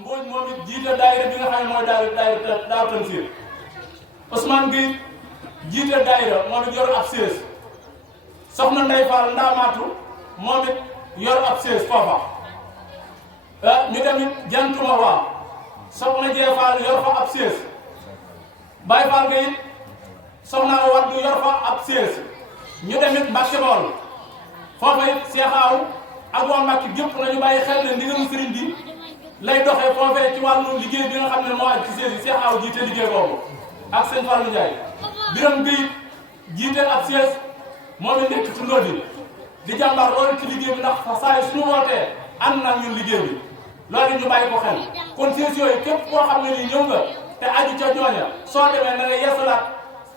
Mbodj moom it jiite daayira bi nga xam ne mooy daayira Daaru Tansiir Ousmane Gueye jiite daayira moom it yor ab siège soxna Ndeye Fall Ndaamaatu moom it yor ab siège foofa ñu tamit jantuma waa soxna Jee Fall yor fa ab siège Baye Fall Gueye it soxna Wade yor fa ab siège ñu tamit Mbacke Bawol foofa it Cheikh Aw ak waa Mbacke gépp nañu bàyyi xel ne ndigalu sëriñ bi lay doxee foofee ci wàllu liggéey bi nga xam ne moo aj ci siège yi Cheikh Aw jiite liggéey boobu ak sëñ Fallou Ndiaye Biram Gueye jiite ab siège moom it nekk ci Ndodi di jàmbaar loolu ci liggéey bi ndax saa yi suñu wootee ànd na ñun liggéey bi loolu ñu bàyyi ko xel kon siège yooyu képp koo xam ne nii ñëw nga te aju ca ñooña soo demee na nga yeesalaat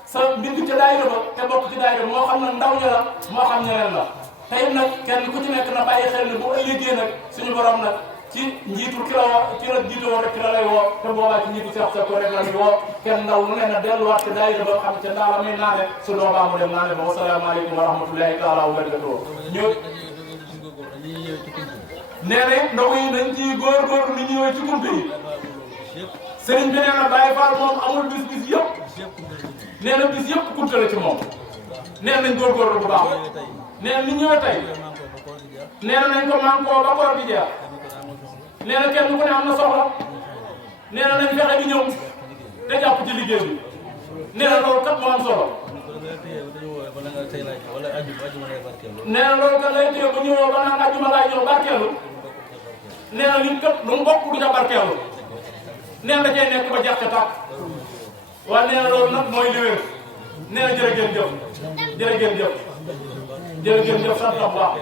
sa mbind ca daayira ba te bokk ci daayira moo xam ne ndaw ña la moo xam ñeneen la tey nag kenn ku ci nekk na bàyyi xel ne bu ëllëgee nag suñu borom nag ci njiitu ki la jiitu woo rek ki la lay woo te boobaa ci njiitu Seex Sekko rek la ñu woo kenn ndaw lu ne na delluwaat ci daayira ba xam ca ndaala may naane su doobaa mu dem naane ba wasalaamaaleykum wa rahmatullahi taala wa barakatuh ñu nee na ndogu yi dañ ci góorgóorlu ni ñëwee ci kumte yi sëriñ bi nee na Baye Fall moom amul bis yëpp nee na bis yëpp kumte la ci moom nee nañ góorgóorlu bu baax nee na ni ñëwee tey nee na nañ ko mànkoo ba koor bi jeex nee na kenn ku ne am na soxla nee na nañ fexe di ñëw te jàpp ci liggéey bi nee na loolu kat moo am solo nee na loolu kat lay téye bu ñëwoo ba naan ajjuma laay ñëw barkeelu nee na liñ kat lu mu bokk du ca barkeelu nee na da cee nekk ba jeex ca tàkk waaye nee na loolu nag mooy li wér nee na jërë ngeen jëf jërë ngeen jëf jërë ngeen jëf sant bu baax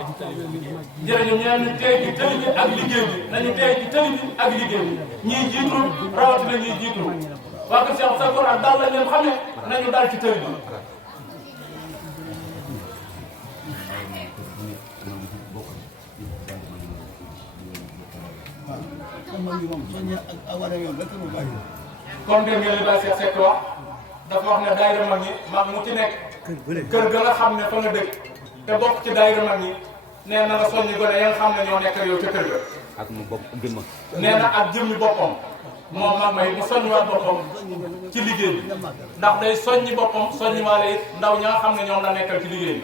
jërëjëf ñu tey ci tëli bi ak liggéey bi nañu tey ci tëli bi ak liggéey bi ñii jiitu rawatina ñii jiitu waa kër Cheikh Sekko ak dal lañ leen xamee nañu dal ci tëli bi. kon dégg ngeen li Baye Cheikh Sekko wax dafa wax ne daayira mag ñi mag mu ci nekk kër ga nga xam ne fa nga dëkk te bokk ci daayira mag ñi nee na nga soññi gone ya nga xam ne ñoo nekk ak yow ca kër ga. ak mu bopp jëmm. nee na ak jëmmi boppam moom mag may mu soññiwaat boppam ci liggéey bi ndax day soññi boppam soññiwaale it ndaw ña nga xam ne ñoom la nekkal ci liggéey bi.